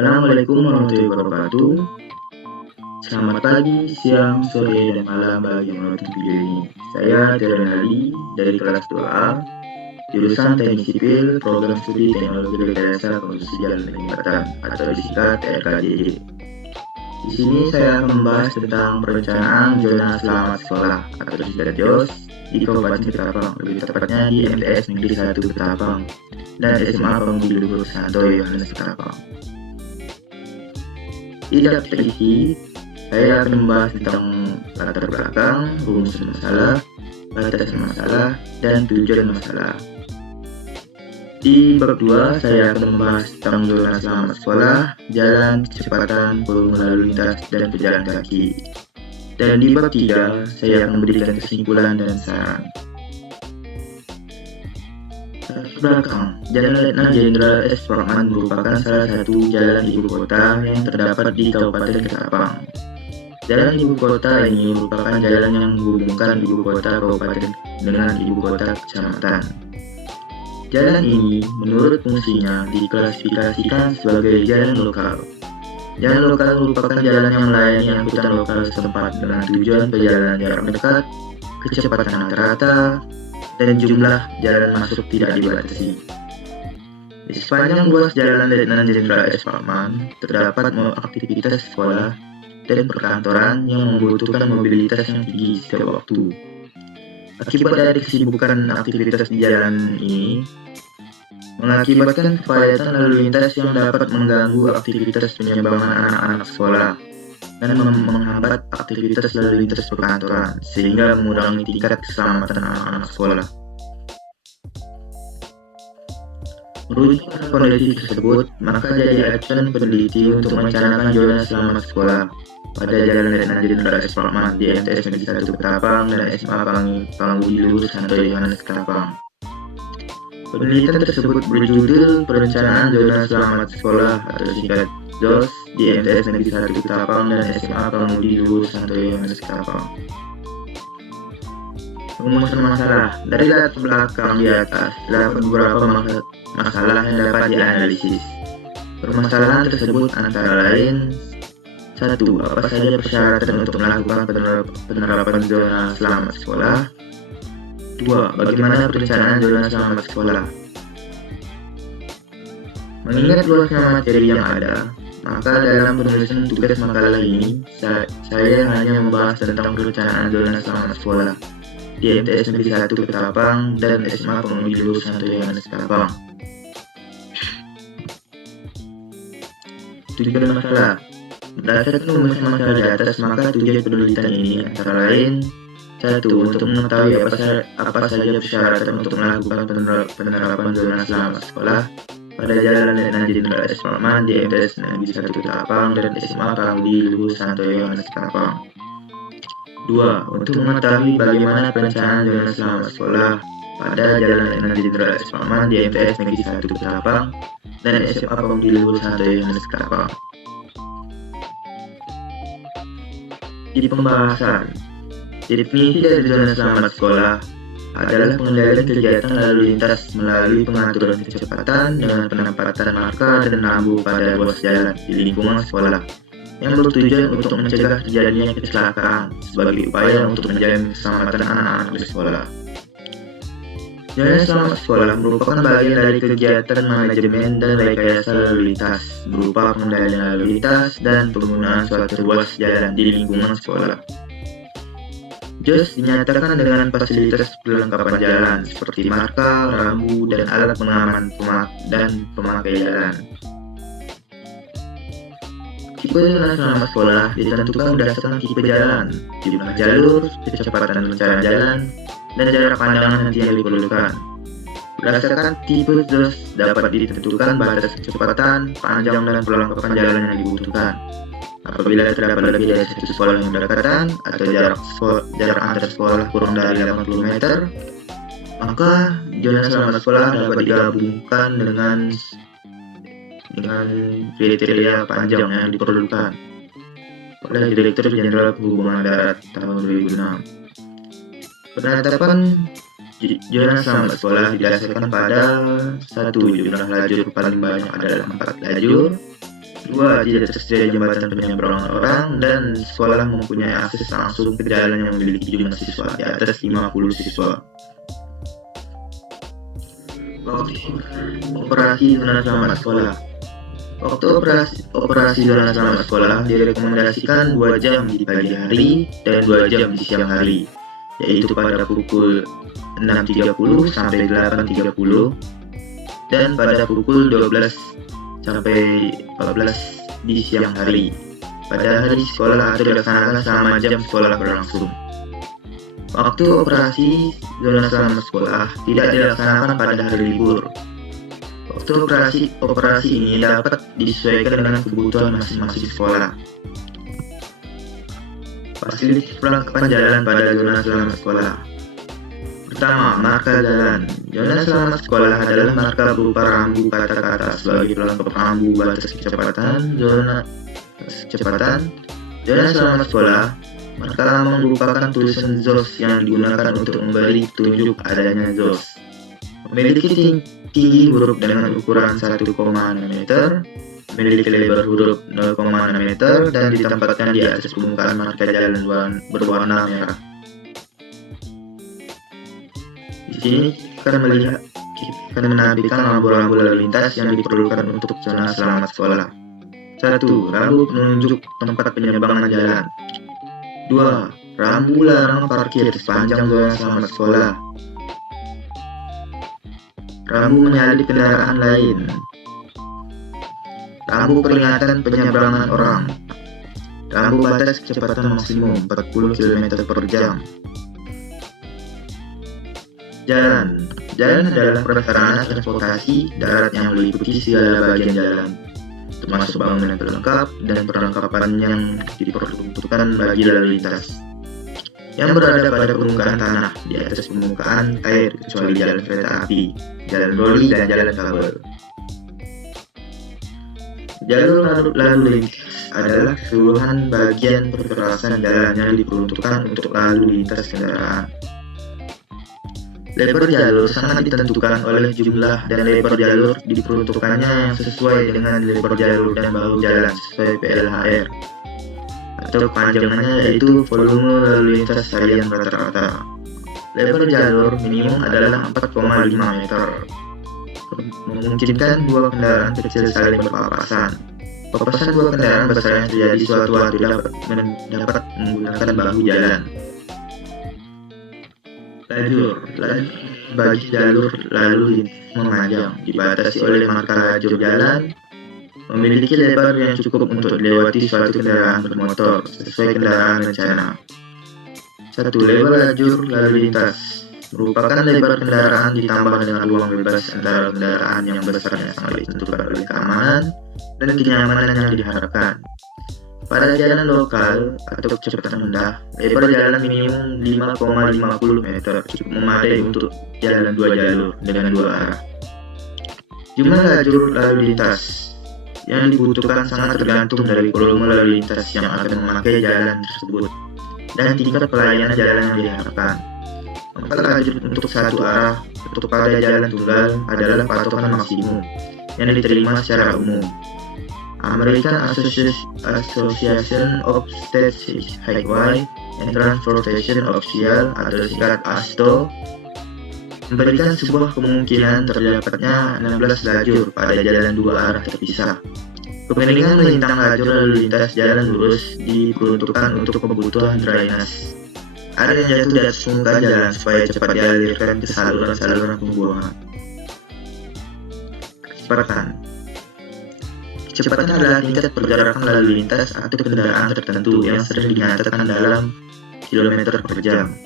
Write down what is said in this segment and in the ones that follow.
Assalamualaikum warahmatullahi wabarakatuh. Selamat pagi, siang, sore, dan malam bagi yang menonton video ini. Saya Darren Ali dari kelas 2A, jurusan Teknik Sipil, Program Studi Teknologi Rekayasa Konstruksi Jalan dan Jembatan atau disingkat TRKJJ. Di sini saya akan membahas tentang perencanaan zona selamat sekolah atau disingkat JOS di Kabupaten Ketapang, lebih tepatnya di MTS Negeri 1 Ketapang dan SMA Pemudi Luhur Santoyo Yohanes Ketapang. Tidak terisi, saya akan membahas tentang latar belakang, rumusan masalah, batasan masalah, dan tujuan masalah. Di bab 2, saya akan membahas tentang zona selamat sekolah, jalan, kecepatan, volume lalu lintas, dan pejalan kaki. Dan di bab 3, saya akan memberikan kesimpulan dan saran. Belakang, Jalan Letnan Jenderal S. Suparman merupakan salah satu jalan ibu kota yang terdapat di Kabupaten Ketapang. Jalan ibu kota ini merupakan jalan yang menghubungkan ibu kota kabupaten dengan ibu kota kecamatan. Jalan ini menurut fungsinya diklasifikasikan sebagai jalan lokal. Jalan lokal merupakan jalan yang melayani angkutan lokal setempat dengan tujuan perjalanan jarak dekat, kecepatan rata, dan jumlah jalan masuk tidak dibatasi. Di sepanjang ruas Jalan Letnan Jenderal S. Suparman terdapat aktivitas sekolah dan perkantoran yang membutuhkan mobilitas yang tinggi setiap waktu. Akibat dari kesibukan aktivitas di jalan ini, mengakibatkan kepadatan lalu lintas yang dapat mengganggu aktivitas penyembangan anak-anak sekolah dan menghambat aktivitas lalu lintas perkantoran, sehingga mengurangi tingkat keselamatan anak-anak sekolah. Merujuk pada kondisi tersebut, maka jadi acuan peneliti untuk merencanakan zona selamat sekolah pada Jalan Letnan Jenderal S. Suparman di MTS Negeri 1 Ketapang dan SMA Pemudi Luhur Santoyo Yohanes Ketapang. Penelitian tersebut berjudul Perencanaan Zona Selamat Sekolah atau disingkat JOS di MTS Negeri 1 Ketapang dan SMA Pemudi Luhur Santoyo Yohanes Ketapang. Rumusan masalah. Dari latar belakang di atas terdapat beberapa masalah yang dapat dianalisis. Permasalahan tersebut antara lain: 1. Apa saja persyaratan untuk melakukan penerapan zona selamat sekolah? 2. Bagaimana perencanaan zona selamat sekolah? Mengingat luasnya materi yang ada, maka dalam penulisan tugas makalah ini, saya hanya membahas tentang perencanaan zona selamat sekolah di MTS Negeri 1 Ketapang dan SMA Pemudi Luhur Santoyo Yohanes Ketapang. Tujuan masalah. Berdasarkan rumusan masalah di atas, maka tujuan penelitian ini antara lain: 1. Untuk mengetahui apa saja persyaratan untuk melakukan penerapan zona selamat sekolah pada Jalan Letnan Jenderal S. Suparman di MTS Negeri 1 Ketapang dan SMA Pemudi Luhur Santoyo Yohanes Ketapang. 2. Untuk mengetahui bagaimana perencanaan zona selamat sekolah pada Jalan Letnan Jenderal S. Suparman di MTS Negeri 1 Ketapang dan SMA Pemudi Luhur Santoyo Yohanes Ketapang. Di pembahasan, definisi dari zona selamat sekolah adalah pengendalian kegiatan lalu lintas melalui pengaturan kecepatan dengan penempatan marka dan rambu pada ruas jalan di lingkungan sekolah yang bertujuan untuk mencegah terjadinya kecelakaan sebagai upaya untuk menjamin keselamatan anak-anak di sekolah. Zona selamat sekolah merupakan bagian dari kegiatan manajemen dan rekayasa lalu lintas berupa pengendalian lalu lintas dan penggunaan suatu ruas jalan di lingkungan sekolah. JOS dinyatakan dengan fasilitas perlengkapan jalan seperti marka, rambu, dan alat pengaman pemakai jalan. Tipe zona selamat sekolah ditentukan berdasarkan tipe jalan, jumlah jalur, kecepatan pencarian jalan, dan jarak pandangan yang diperlukan. Berdasarkan tipe JOS dapat ditentukan batas kecepatan, panjang, dan perlengkapan jalan yang dibutuhkan. Apabila terdapat lebih dari satu sekolah yang berdekatan atau jarak antar sekolah kurang dari 80 meter, maka zona selamat sekolah dapat digabungkan dengan kriteria panjang yang diperlukan oleh Direktur Jenderal Perhubungan Darat tahun 2006. Penetapan zona selamat sekolah didasarkan pada 1. Jumlah lajur paling banyak adalah 4 lajur. 2. Tidak tersedia jembatan penyeberangan orang, dan sekolah mempunyai akses langsung ke jalan yang memiliki jumlah siswa di atas 50 siswa. Waktu operasi zona selamat sekolah. Waktu operasi zona selamat sekolah direkomendasikan 2 jam di pagi hari dan 2 jam di siang hari, yaitu pada pukul 6.30 sampai 8.30 dan pada pukul 12 sampai 14 di siang hari. Pada hari sekolah atau dilaksanakan selama jam sekolah berlangsung. Waktu operasi zona selamat sekolah tidak dilaksanakan pada hari libur. Waktu operasi ini dapat disesuaikan dengan kebutuhan masing-masing sekolah. Fasilitas perlengkapan jalan pada zona selamat sekolah. Pertama, marka jalan. Zona selamat sekolah adalah marka berupa rambu kata-kata sebagai pelengkap rambu batas kecepatan. Zona selamat sekolah. Marka lambang merupakan tulisan ZOS yang digunakan untuk memberi petunjuk adanya ZOS. Memiliki tinggi huruf dengan ukuran 1,6 meter, memiliki lebar huruf 0,6 meter, dan ditempatkan di atas permukaan marka jalan berwarna merah. Di sini akan menampilkan rambu-rambu lalu lintas yang diperlukan untuk zona selamat sekolah. 1. Rambu penunjuk tempat penyeberangan jalan. 2. Rambu larang parkir sepanjang zona selamat sekolah. Rambu menyalip kendaraan lain. Rambu peringatan penyeberangan orang. Rambu batas kecepatan maksimum 40 km per jam. Jalan adalah prasarana transportasi darat yang meliputi segala bagian jalan, termasuk bangunan pelengkap dan perlengkapan yang diperuntukkan bagi lalu lintas, yang berada pada permukaan tanah di atas permukaan air kecuali jalan kereta api, jalan roli, dan jalan kabel. Jalur lalu lintas adalah keseluruhan bagian perkerasan jalan yang diperuntukkan untuk lalu lintas kendaraan. Lebar jalur sangat ditentukan oleh jumlah dan lebar jalur diperuntukannya yang sesuai dengan lebar jalur dan bahu jalan sesuai PLHR, atau panjangnya yaitu volume lalu lintas harian rata-rata. Lebar jalur minimum adalah 4,5 meter, memungkinkan dua kendaraan kecil saling berpapasan. Papasan dua kendaraan besar yang terjadi suatu waktu dapat menggunakan bahu jalan. Lajur bagi jalur lalu lintas memanjang dibatasi oleh marka lajur jalan, memiliki lebar yang cukup untuk dilewati suatu kendaraan bermotor sesuai kendaraan rencana. 1. Lebar lajur lalu lintas merupakan lebar kendaraan ditambah dengan ruang bebas antara kendaraan yang besarnya sangat ditentukan oleh keamanan dan kenyamanan yang diharapkan. Pada jalan lokal atau kecepatan rendah, lebar jalan minimum 5,50 meter cukup memadai untuk jalan dua jalur dengan dua arah. Jumlah lajur lalu lintas yang dibutuhkan sangat tergantung dari volume lalu lintas yang akan memakai jalan tersebut dan tingkat pelayanan jalan yang diharapkan. 4 lajur untuk satu arah untuk pada jalan tunggal adalah patokan maksimum yang diterima secara umum. American Association of State Highway and Transportation Official atau singkat ASTO memberikan sebuah kemungkinan terdapatnya 16 lajur pada jalan dua arah terpisah. Kemiringan melintang lajur lalu lintas jalan lurus diperuntukkan untuk kebutuhan drainase. Air yang jatuh di atas permukaan jalan supaya cepat dialirkan ke saluran-saluran pembuangan. Kecepatan adalah tingkat pergerakan lalu lintas atau kendaraan tertentu yang sering dinyatakan dalam kilometer per jam.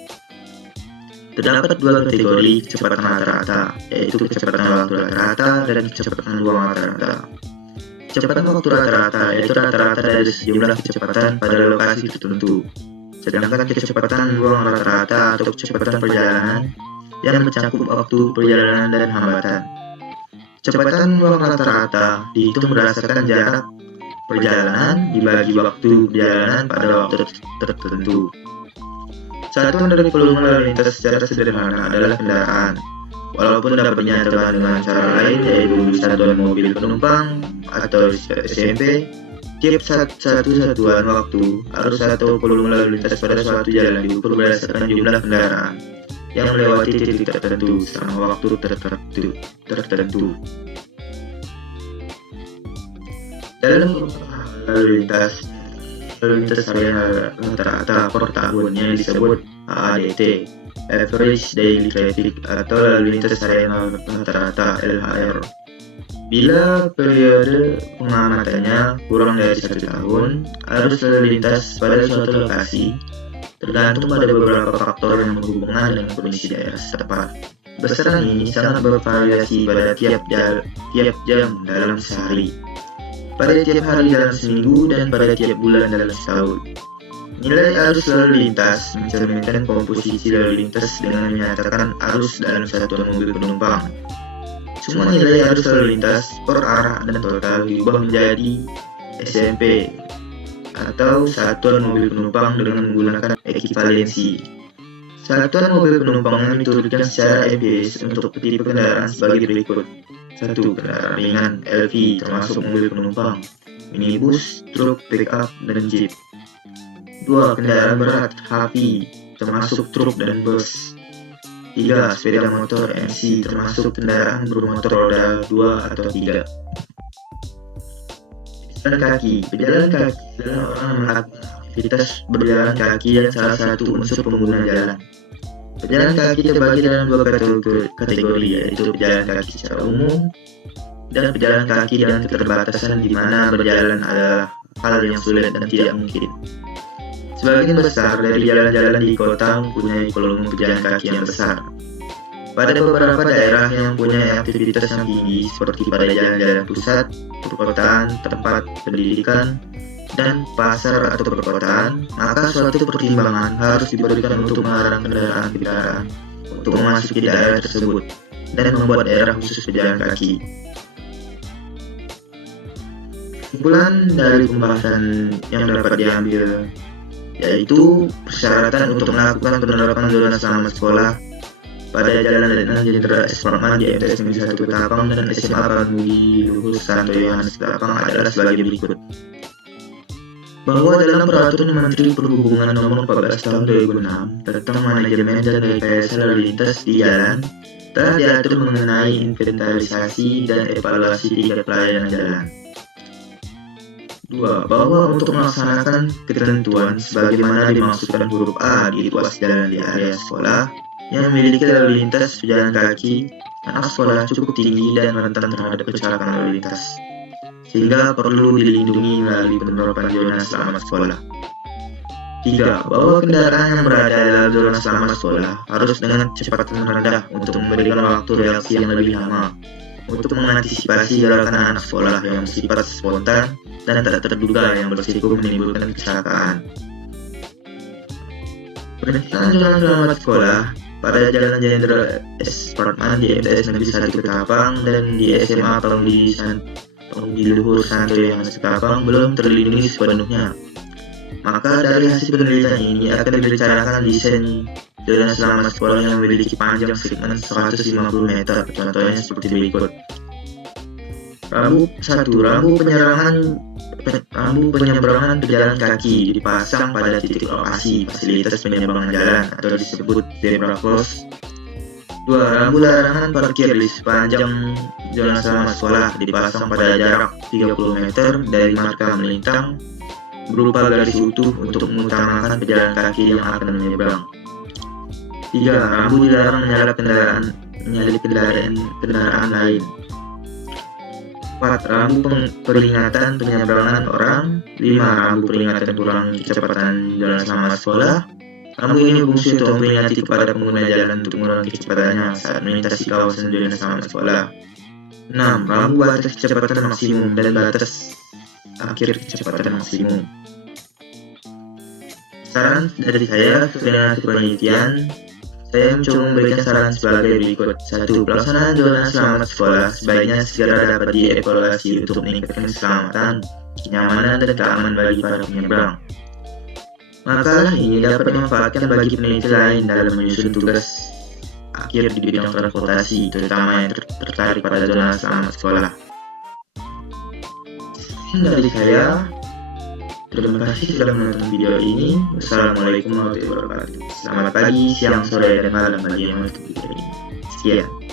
Terdapat dua kategori kecepatan rata-rata, yaitu kecepatan waktu rata-rata dan kecepatan ruang rata-rata. Kecepatan waktu rata-rata yaitu rata-rata dari sejumlah kecepatan pada lokasi tertentu, sedangkan kecepatan ruang rata-rata atau kecepatan perjalanan yang mencakup waktu perjalanan dan hambatan. Kecepatan ruang rata-rata dihitung berdasarkan jarak perjalanan dibagi waktu perjalanan pada waktu tertentu. Satuan dari volume lalu lintas secara sederhana adalah kendaraan. walaupun dapat dinyatakan dengan cara lain, yaitu satuan mobil penumpang atau SMP. Tiap satu satuan waktu arus atau volume lalu lintas pada suatu jalan diukur berdasarkan jumlah kendaraan yang melewati titik tertentu selama waktu tertentu. Dalam lalu lintas harian rata-rata per tahun yang disebut ADT, Average Daily Traffic, atau lalu lintas harian rata-rata LHR. Bila periode pengamatannya kurang dari 1 tahun, arus lalu lintas pada suatu lokasi tergantung pada beberapa faktor yang berhubungan dengan kondisi daerah setempat. Besaran ini sangat bervariasi pada tiap jam dalam sehari, pada tiap hari dalam seminggu, dan pada tiap bulan dalam setahun. Nilai arus lalu lintas mencerminkan komposisi lalu lintas dengan menyatakan arus dalam satuan mobil penumpang. Semua nilai arus lalu lintas per arah dan total diubah menjadi SMP atau satuan mobil penumpang dengan menggunakan ekivalensi. Satuan mobil penumpang yang diturunkan secara empiris untuk tipe kendaraan sebagai berikut. 1. Kendaraan ringan LV termasuk mobil penumpang, minibus, truk, pickup, dan jeep. 2. Kendaraan berat HV termasuk truk dan bus. 3. Sepeda motor MC termasuk kendaraan bermotor roda 2 atau 3. Pejalan kaki adalah orang yang melakukan aktivitas berjalan kaki dan salah satu unsur pengguna jalan. Pejalan kaki terbagi dalam 2 kategori, yaitu pejalan kaki secara umum dan pejalan kaki dengan keterbatasan di mana berjalan adalah hal yang sulit dan tidak mungkin. Sebagian besar dari jalan-jalan di kota mempunyai volume pejalan kaki yang besar. Pada beberapa daerah yang punya aktivitas yang tinggi, seperti pada jalan-jalan pusat, perkotaan, tempat pendidikan, dan pasar atau perkotaan, maka suatu pertimbangan harus diberikan untuk melarang kendaraan untuk memasuki daerah tersebut dan membuat daerah khusus pejalan kaki. Kesimpulan dari pembahasan yang dapat diambil yaitu persyaratan untuk melakukan penerapan zona selamat sekolah pada Jalan Letnan Jenderal S. Parman di MTS Negeri 1 Ketapang dan SMA Pramudi Luhur Santo Yohanes Ketapang adalah sebagai berikut. Bahwa dalam Peraturan Menteri Perhubungan Nomor 14 Tahun 2006 tentang manajemen dan rekayasa lalu lintas di jalan telah diatur mengenai inventarisasi dan evaluasi tingkat pelayanan jalan. 2. Bahwa untuk melaksanakan ketentuan sebagaimana dimaksudkan huruf A di ruas jalan di area sekolah yang memiliki lalu lintas pejalan kaki, anak sekolah cukup tinggi dan rentan terhadap kecelakaan lalu lintas, sehingga perlu dilindungi melalui penerapan zona selamat sekolah. 3. Bahwa kendaraan yang berada dalam zona selamat sekolah harus dengan kecepatan rendah untuk memberikan waktu reaksi yang lebih lama untuk mengantisipasi gerakan anak sekolah yang bersifat spontan dan tak terduga yang berisiko menimbulkan kecelakaan. Perencanaan zona selamat sekolah pada Jalan Jenderal S. Parman di MTS Negeri 1 Ketapang dan di SMA Pramudi Luhur Santo Yohanes Ketapang belum terlindungi sepenuhnya. Maka dari hasil penelitian ini akan direncanakan desain zona selamat sekolah yang memiliki panjang segmen 150 meter, contohnya seperti berikut. Rambu penyeberangan pejalan kaki dipasang pada titik lokasi fasilitas penyeberangan jalan atau disebut zebra cross. 2. Rambu larangan parkir di sepanjang zona selamat sekolah dipasang pada jarak 30 meter dari marka melintang berupa garis utuh untuk mengutamakan pejalan kaki yang akan menyeberang. 3. Rambu dilarang menyalip kendaraan lain. 4. Rambu peringatan penyeberangan orang. 5. Rambu peringatan kurangi kecepatan jalan selamat sekolah. Rambu ini berfungsi untuk memperingati kepada pengguna jalan untuk mengurangi kecepatannya saat melintasi kawasan zona selamat sekolah. 6. Rambu batas kecepatan maksimum dan batas akhir kecepatan maksimum. Saran dari saya sesuai dengan hasil penelitian, saya mencoba memberikan saran sebagai berikut. 1. Pelaksanaan zona selamat sekolah sebaiknya segera dapat dievaluasi untuk meningkatkan keselamatan, kenyamanan, dan keamanan bagi para penyeberang. Makalah ini dapat dimanfaatkan bagi peneliti lain dalam menyusun tugas terpikir di bidang transportasi, terutama yang tertarik pada zona selamat sekolah. Sekian dari saya. Terima kasih sudah menonton video ini. Wassalamualaikum warahmatullahi wabarakatuh. Selamat pagi, siang, sore, dan malam bagi yang menonton video ini. Sekian.